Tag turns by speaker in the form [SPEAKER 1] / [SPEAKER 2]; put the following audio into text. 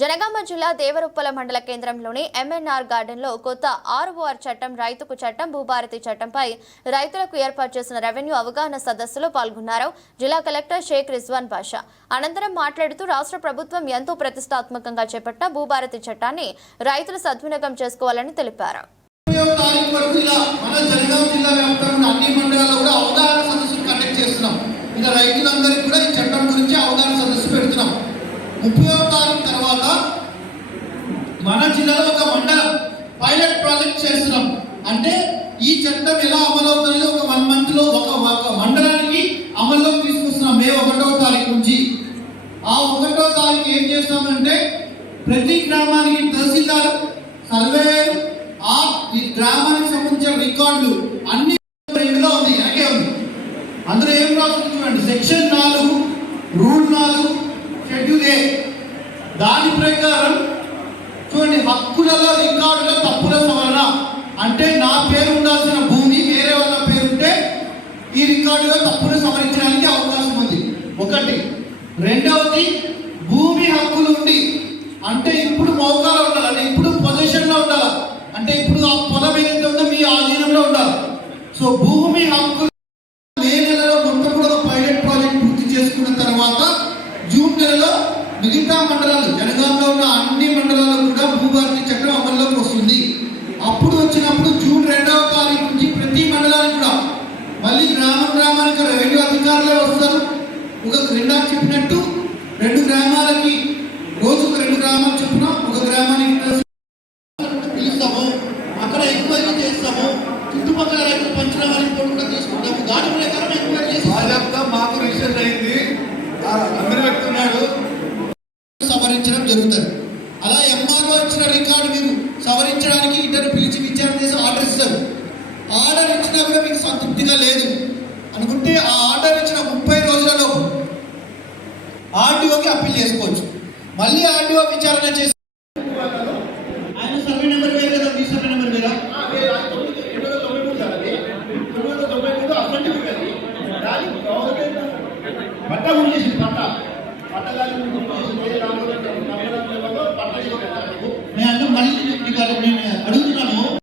[SPEAKER 1] జనగామ జిల్లా దేవరుప్పల మండల కేంద్రంలోని ఎంఎన్ఆర్ గార్డెన్లో కొత్త ఆర్ఓఆర్ చట్టం రైతుకు చట్టం భూభారతి చట్టంపై రైతులకు ఏర్పాటు చేసిన రెవెన్యూ అవగాహన సదస్సులో పాల్గొన్నారు జిల్లా కలెక్టర్ షేక్ రిజ్వాన్ బాషా. అనంతరం మాట్లాడుతూ రాష్ట్ర ప్రభుత్వం ఎంతో ప్రతిష్టాత్మకంగా చేపట్టిన భూభారతి చట్టాన్ని రైతులు సద్వినియోగం చేసుకోవాలని తెలిపారు.
[SPEAKER 2] రైతులందరికీ కూడా ఈ చట్టం గురించి అవగాహన సదస్సు పెడుతున్నాం. ముప్పై మన జిల్లాలో ఒక మండలం పైలట్ ప్రాజెక్ట్ చేస్తున్నాం. అంటే ఈ చట్టం ఎలా అమలు ఒక వన్ మంత్లో ఒక మండలానికి అమల్లోకి తీసుకొస్తున్నాం మే ఒకటో తారీఖు నుంచి. ఆ ఒకటో తారీఖు ఏం చేస్తామంటే ప్రతి గ్రామానికి తహసీల్దార్ సర్వేయర్ ఆ ఈ గ్రామానికి సంబంధించిన రికార్డులు అన్ని ఇందులో ఉంది వెనకే ఉంది. అందులో ఏం రాస్తుంది చూడండి సెక్షన్ నాలుగు రూల్ నాలుగు షెడ్యూల్ ఏ. దాని ప్రకారం హక్కులలో రికార్డుల తప్పుల సవరణ. అంటే నా పేరు ఉండాల్సిన భూమి వేరే వాళ్ళ పేరు ఉంటే ఈ రికార్డులో తప్పులు సవరించడానికి అవకాశం ఉంది. ఒకటి. రెండవది భూమి హక్కులు ఉండి అంటే ఇప్పుడు మౌకాలో ఉండాలి. అంటే ఇప్పుడు పొజిషన్లో ఉండాలి. అంటే ఇప్పుడు ఆ పొలం ఏదైతే ఉందో మీ ఆధీనంలో ఉండాలి. సో భూమి హక్కులు మే నెలలో మొత్తం కూడా పైలట్ ప్రాజెక్ట్ పూర్తి చేసుకున్న తర్వాత జూన్ నెలలో మిగతా మండలాలు జనగాంలో ఉన్న అన్ని మండలాలు కూడా మళ్ళీ గ్రామం గ్రామానికి రెవెన్యూ అధికారులే వస్తారు. ఒక రెండా చెప్పినట్టు రెండు గ్రామాలకి రోజుకు రెండు గ్రామాలు చొప్పున ఒక గ్రామానికి పిలుస్తాము. అక్కడ ఎంక్వైరీ చేస్తాము. చుట్టుపక్కల రైతులు పంచనామాలకు కూడా తీసుకుంటాము. దాని ప్రకారం ఎంక్వైరీ చేసి
[SPEAKER 3] భాజపా మాకు రిజిస్టర్ అయింది. అందరూ పెట్టుకున్నాడు
[SPEAKER 2] సవరించడం జరుగుతుంది. అలా ఎంఆర్ఓ ఇచ్చిన రికార్డు మీరు సవరించడానికి ఇద్దరు పిలిచి విచారణ చేసి ఆర్డర్ ఇస్తారు. మీకు లేదు. అనుకుంటే ఆ ఆర్డర్ ఇచ్చిన ముప్పై రోజులలో ఆర్డీఓకి అప్పీల్ చేసుకోవచ్చు. మళ్ళీ ఆర్డీఓ విచారణ